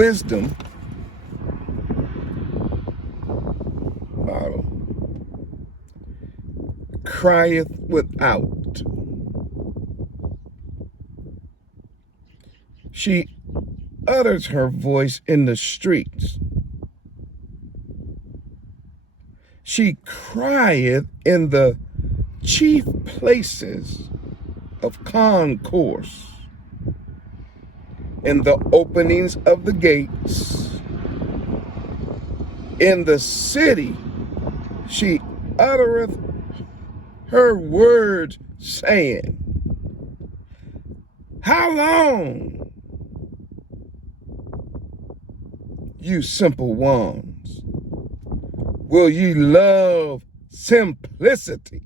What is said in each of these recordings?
wisdom crieth without. She utters her voice in the streets. She crieth in the chief places of concourse, in the openings of the gates. In the city she uttereth her words, saying, How long, you simple ones, will ye love simplicity?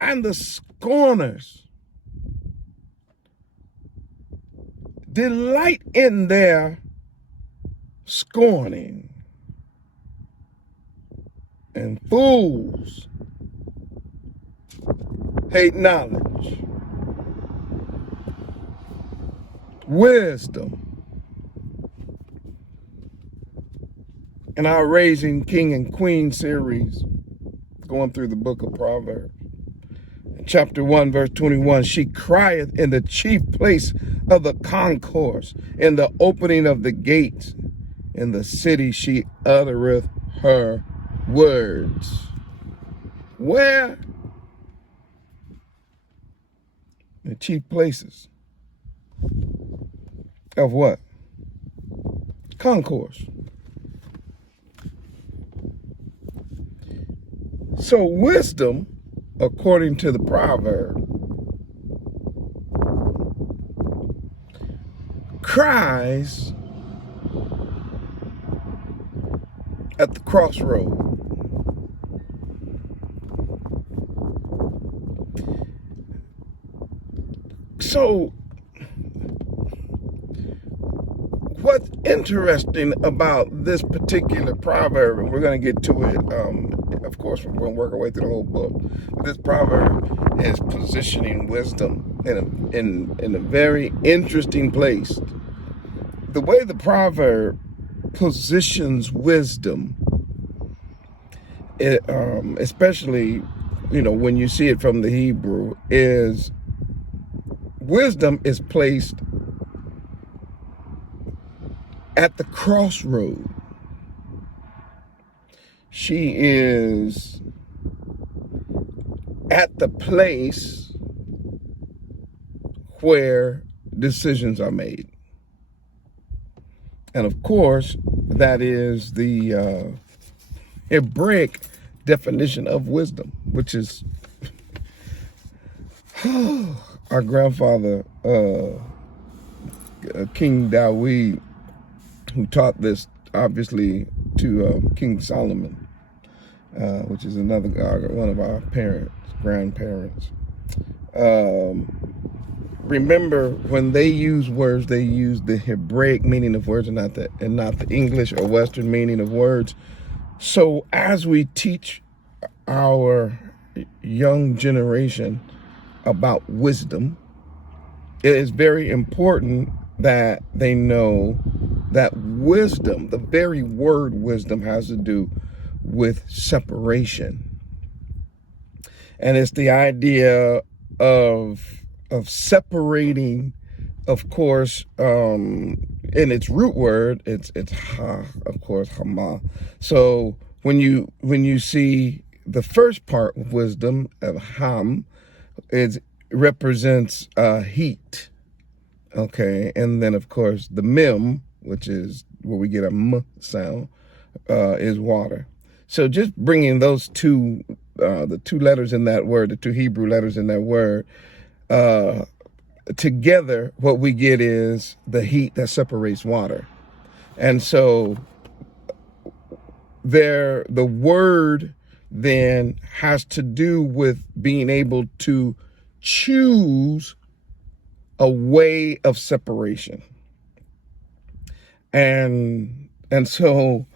And the scorners delight in their scorning, and fools hate knowledge. Wisdom. In our Raising King and Queen series, going through the book of Proverbs, chapter 1, verse 21, she crieth in the chief place of the concourse, in the opening of the gates. In the city she uttereth her words. Where? The chief places of what? Concourse. So wisdom, according to the proverb, cries at the crossroad. So what's interesting about this particular proverb, and we're going to get to it, of course, we're going to work our way through the whole book, but this proverb is positioning wisdom in a very interesting place. The way the proverb positions wisdom, especially, when you see it from the Hebrew, is wisdom is placed at the crossroad. She is at the place where decisions are made. And of course, that is the Hebraic definition of wisdom, which is our grandfather, King Dawid, who taught this, obviously, to King Solomon, which is another one of our grandparents. Remember, when they use words, they use the Hebraic meaning of words and not the English or Western meaning of words. So as we teach our young generation about wisdom, it is very important that they know that wisdom, the very word wisdom, has to do with separation. And it's the idea of separating, of course, in its root word, it's ha, of course, hama. So when you see the first part of wisdom, of ham, it represents heat. Okay, and then of course the mem, which is where we get a m sound, is water. So just bringing those two, the two letters in that word, the two Hebrew letters in that word, together, what we get is the heat that separates water. And so the word then has to do with being able to choose a way of separation. And so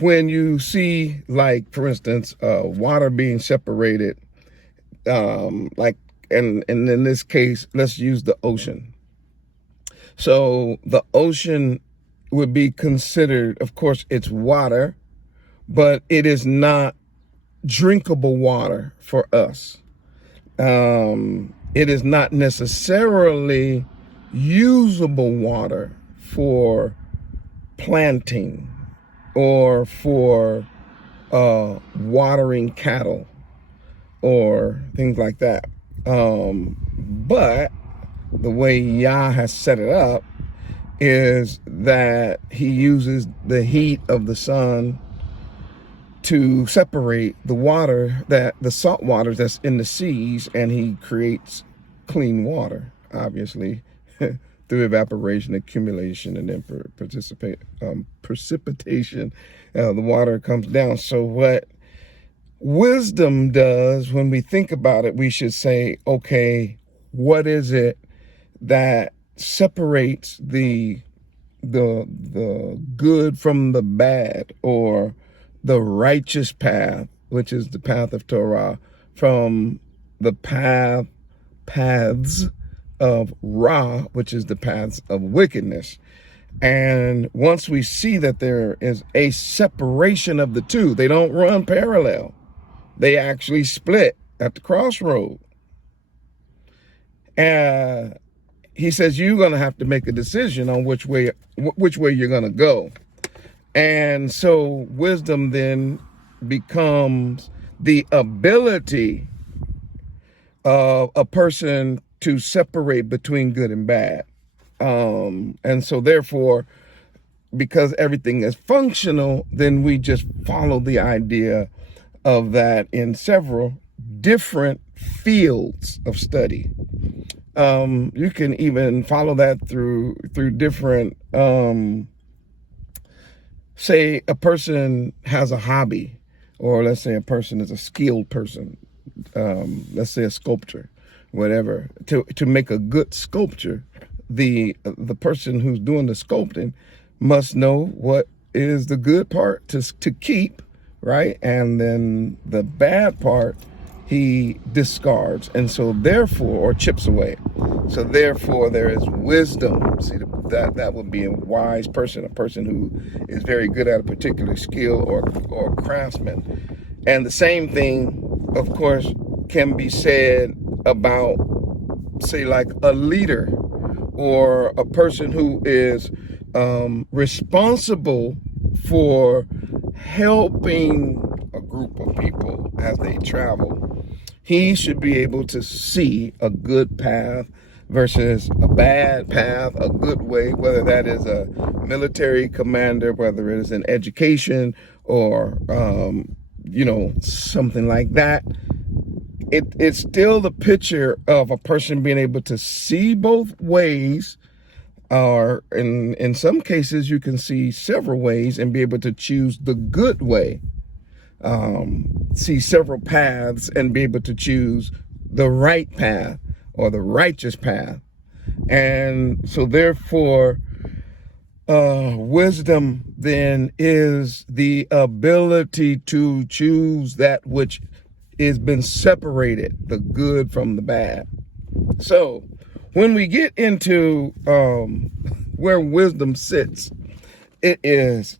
when you see, like, for instance, water being separated, and in this case, let's use the ocean. So the ocean would be considered, of course, it's water, but it is not drinkable water for us. It is not necessarily usable water for planting or for watering cattle or things like that. But the way Yah has set it up is that he uses the heat of the sun to separate the water, the salt waters that's in the seas, and he creates clean water, obviously, through evaporation, accumulation, and then precipitation. The water comes down. So what wisdom does, when we think about it, we should say, okay, what is it that separates the good from the bad, or the righteous path, which is the path of Torah, from the paths of Ra, which is the paths of wickedness. And once we see that there is a separation of the two, they don't run parallel. They actually split at the crossroad. And he says, you're going to have to make a decision on which way you're going to go. And so wisdom then becomes the ability of a person to separate between good and bad. And so therefore, because everything is functional, then we just follow the idea of that in several different fields of study. You can even follow that through different, say a person has a hobby, or let's say a person is a skilled person, let's say a sculptor, whatever. To make a good sculpture, the person who's doing the sculpting must know what is the good part to keep, right? And then the bad part he discards, and so therefore, or chips away. So therefore, there is wisdom. See, that would be a wise person, a person who is very good at a particular skill or craftsman. And the same thing, of course, can be said about, say, like a leader or a person who is responsible for helping a group of people as they travel. He should be able to see a good path versus a bad path, a good way, whether that is a military commander, whether it is an education or, something like that. It's still the picture of a person being able to see both ways, or in some cases, you can see several ways and be able to choose the good way. See several paths and be able to choose the right path or the righteous path. And so therefore, wisdom then is the ability to choose that which has been separated, the good from the bad. So when we get into where wisdom sits, it is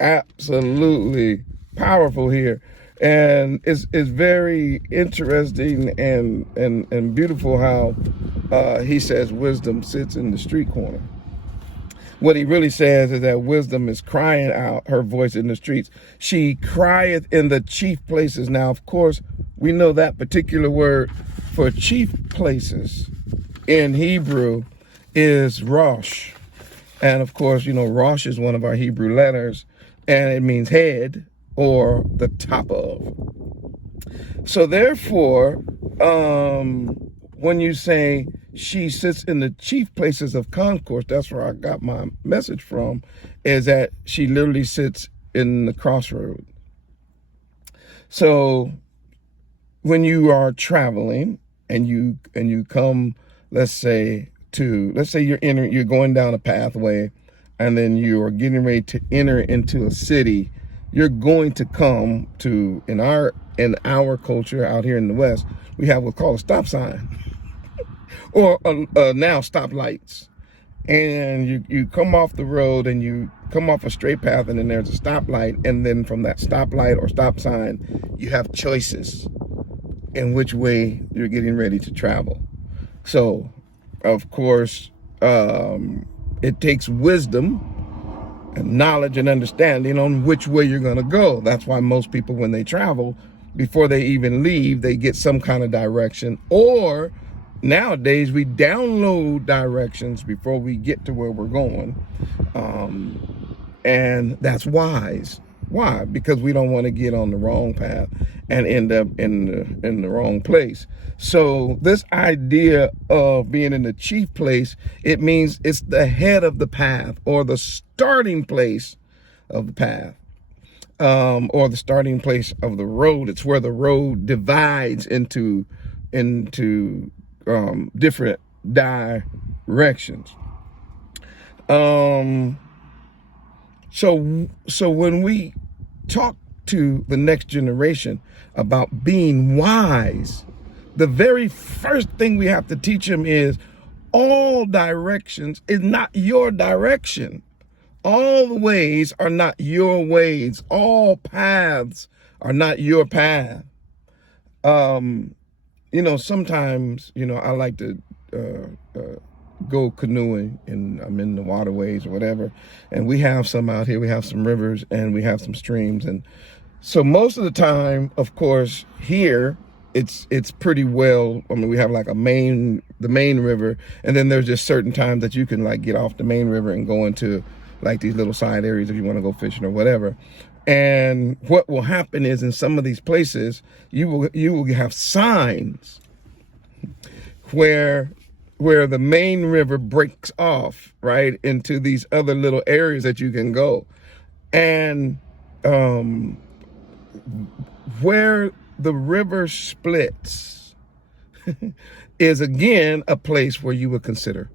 absolutely powerful here, and it's very interesting and beautiful how he says wisdom sits in the street corner. What he really says is that wisdom is crying out her voice in the streets. She crieth in the chief places. Now, of course, we know that particular word for chief places in Hebrew is Rosh. And of course, Rosh is one of our Hebrew letters, and it means head or the top of. So therefore, when you say she sits in the chief places of concourse, that's where I got my message from, is that she literally sits in the crossroad. So when you are traveling and you come, let's say you're going down a pathway, and then you are getting ready to enter into a city, you're going to come to, in our culture out here in the West, we have what's called a stop sign or now stoplights. and you come off the road and you come off a straight path, and then there's a stoplight, and then from that stoplight or stop sign, you have choices in which way you're getting ready to travel. So, of course, it takes wisdom and knowledge and understanding on which way you're going to go. That's why most people, when they travel, before they even leave, they get some kind of direction, or nowadays we download directions before we get to where we're going. And that's wise. Why? Because we don't want to get on the wrong path and end up in the wrong place. So this idea of being in the chief place, it means it's the head of the path, or the starting place of the path, or the starting place of the road. It's where the road divides into different directions. So when we talk to the next generation about being wise, the very first thing we have to teach them is all directions is not your direction. All the ways are not your ways. All paths are not your path. Sometimes, I like to go canoeing, and I'm in the waterways or whatever. And we have some out here. We have some rivers and we have some streams. And so most of the time, of course, here, it's pretty well. I mean, we have like the main river, and then there's just certain times that you can like get off the main river and go into like these little side areas if you want to go fishing or whatever. And what will happen is, in some of these places, you will have signs where the main river breaks off, right, into these other little areas that you can go. And where the river splits is, again, a place where you would consider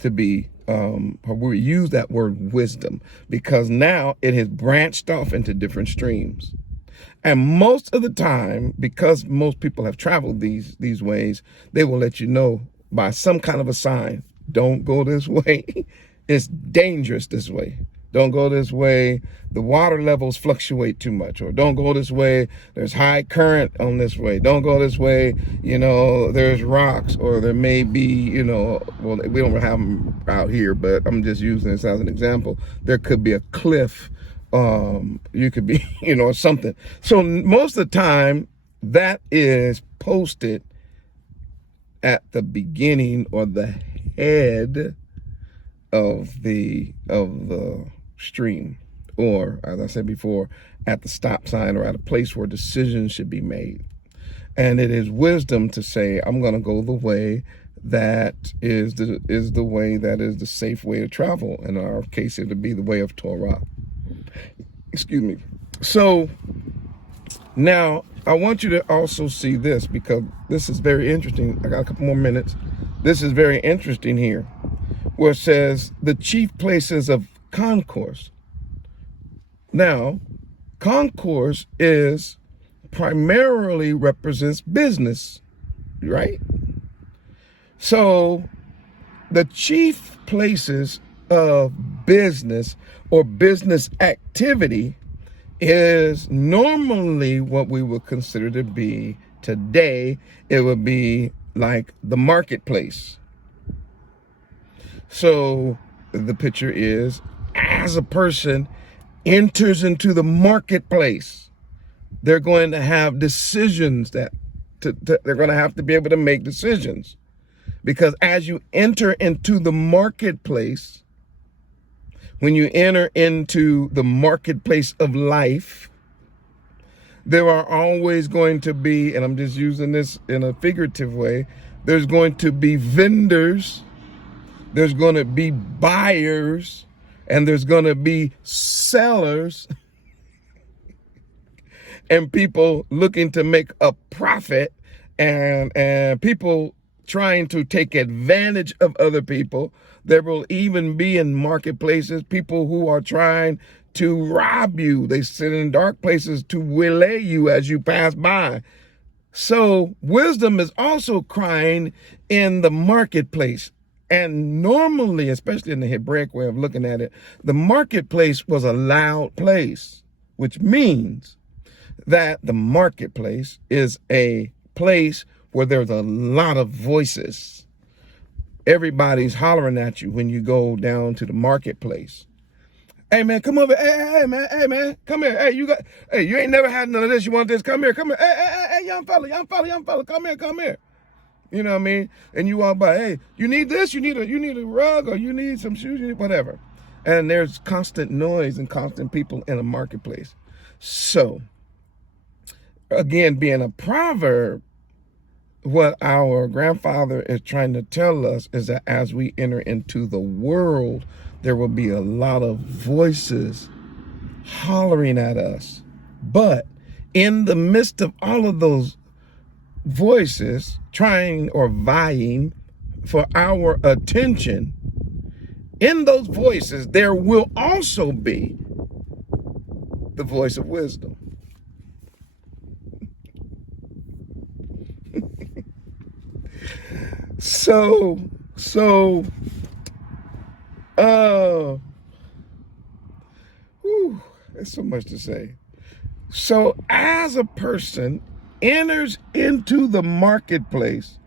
to be, we use that word wisdom, because now it has branched off into different streams. And most of the time, because most people have traveled these ways, they will let you know by some kind of a sign, don't go this way. It's dangerous this way. Don't go this way. The water levels fluctuate too much. Or don't go this way. There's high current on this way. Don't go this way. There's rocks, or there may be, well, we don't have them out here, but I'm just using this as an example. There could be a cliff. You could be, or something. So most of the time that is posted at the beginning or the head of the stream, or, as I said before, at the stop sign, or at a place where decisions should be made. And it is wisdom to say, I'm going to go the way that is the way that is the safe way to travel. In our case, it would be the way of Torah. Excuse me. So now I want you to also see this, because this is very interesting. I got a couple more minutes. This is very interesting here, where it says the chief places of concourse. Now, concourse primarily represents business, right? So the chief places of business or business activity is normally what we would consider to be today. It would be like the marketplace. So the picture is, as a person enters into the marketplace, they're going to have decisions they're going to have to be able to make decisions. Because as you enter into the marketplace, when you enter into the marketplace of life, there are always going to be, and I'm just using this in a figurative way, there's going to be vendors, there's going to be buyers, and there's going to be sellers, and people looking to make a profit, and people trying to take advantage of other people. There will even be in marketplaces people who are trying to rob you. They sit in dark places to waylay you as you pass by. So wisdom is also crying in the marketplace. And normally, especially in the Hebraic way of looking at it, the marketplace was a loud place, which means that the marketplace is a place where there's a lot of voices. Everybody's hollering at you when you go down to the marketplace. Hey man, come over. Hey man, come here. Hey, you ain't never had none of this. You want this? Come here. Hey, young fella, come here. You know what I mean? And you walk by, hey, you need this? You need a rug, or you need some shoes, you need whatever. And there's constant noise and constant people in a marketplace. So, again, being a proverb, what our grandfather is trying to tell us is that as we enter into the world, there will be a lot of voices hollering at us. But in the midst of all of those voices trying or vying for our attention, in those voices, there will also be the voice of wisdom. So, there's so much to say. So as a person enters into the marketplace,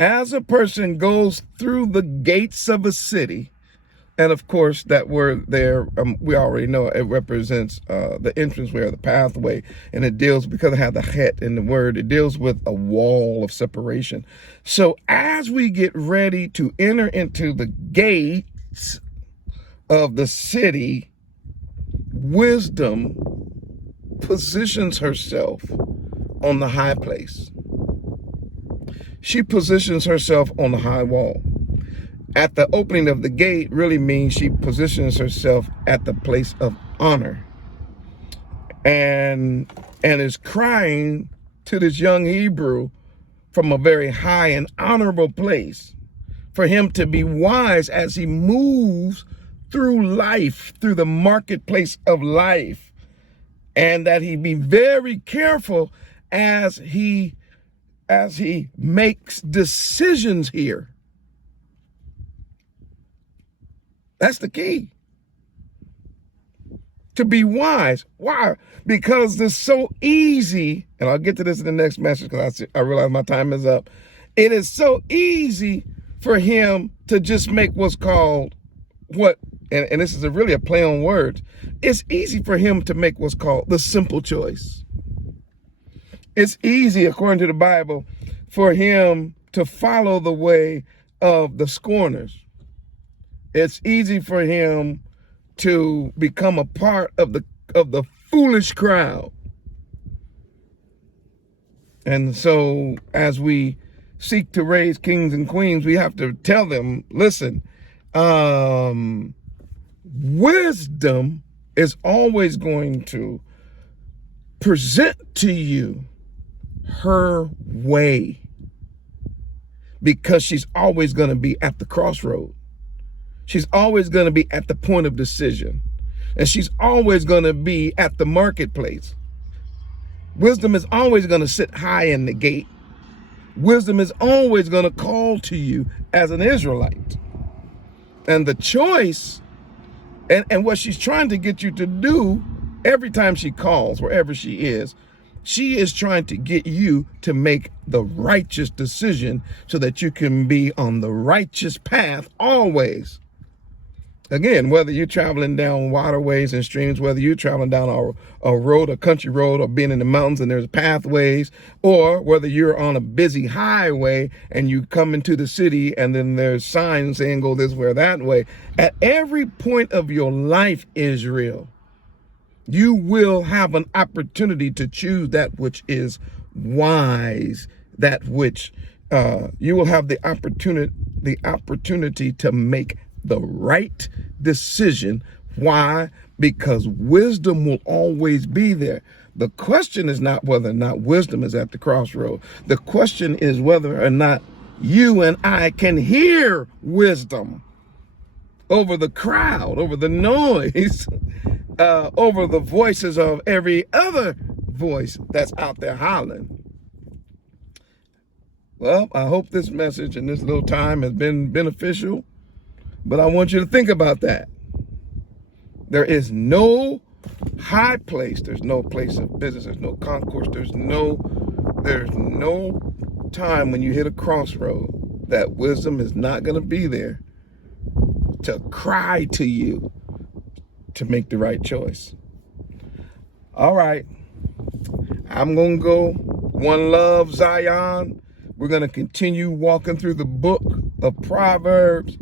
as a person goes through the gates of a city, and of course that word there, we already know it represents the entranceway or the pathway, and it deals, because it has the het in the word, it deals with a wall of separation. So as we get ready to enter into the gates of the city, wisdom positions herself on the high place. She positions herself on the high wall. At the opening of the gate really means she positions herself at the place of honor, and is crying to this young Hebrew from a very high and honorable place for him to be wise as he moves through life, through the marketplace of life, and that he be very careful as he makes decisions here. That's the key. To be wise. Why? Because it's so easy, and I'll get to this in the next message because I realize my time is up. It is so easy for him to just make what's called and this is really a play on words. It's easy for him to make what's called the simple choice. It's easy, according to the Bible, for him to follow the way of the scorners. It's easy for him to become a part of the foolish crowd. And so as we seek to raise kings and queens, we have to tell them, listen, wisdom is always going to present to you her way, because she's always going to be at the crossroad. She's always going to be at the point of decision, and she's always going to be at the marketplace. Wisdom is always going to sit high in the gate. Wisdom is always going to call to you as an Israelite. And the choice and what she's trying to get you to do every time she calls, wherever she is trying to get you to make the righteous decision so that you can be on the righteous path always. Again, whether you're traveling down waterways and streams, whether you're traveling down a road, a country road, or being in the mountains and there's pathways, or whether you're on a busy highway and you come into the city and then there's signs saying go this way or that way. At every point of your life, Israel, you will have an opportunity to choose that which is wise, that which you will have the opportunity to make the right decision. Why? Because wisdom will always be there. The question is not whether or not wisdom is at the crossroad. The question is whether or not you and I can hear wisdom over the crowd, over the noise, over the voices of every other voice that's out there hollering. Well, I hope this message and this little time has been beneficial, but I want you to think about that. There is no high place. There's no place of business. There's no concourse. There's no time when you hit a crossroad that wisdom is not going to be there to cry to you to make the right choice. All right. I'm going to go. One love, Zion. We're going to continue walking through the book of Proverbs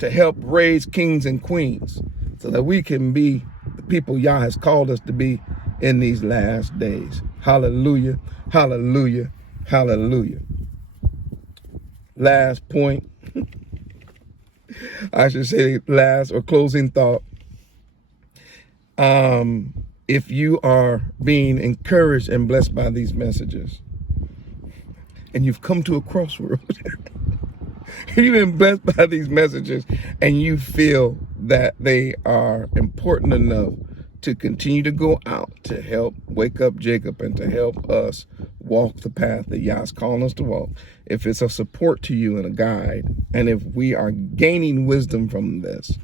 to help raise kings and queens so that we can be the people Yah has called us to be in these last days. Hallelujah, hallelujah, hallelujah. Last point, I should say last or closing thought. If you are being encouraged and blessed by these messages, and you've come to a crossroad, you've been blessed by these messages, and you feel that they are important enough to continue to go out to help wake up Jacob and to help us walk the path that Yah's calling us to walk. If it's a support to you and a guide, and if we are gaining wisdom from this,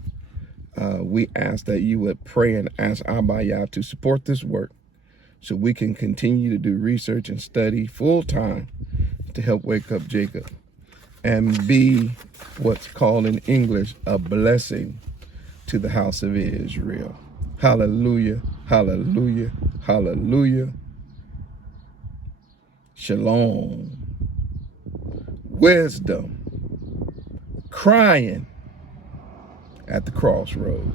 we ask that you would pray and ask Abba Yah to support this work so we can continue to do research and study full time to help wake up Jacob and be what's called in English a blessing to the house of Israel. Hallelujah, hallelujah, hallelujah. Shalom. Wisdom. Crying at the crossroad.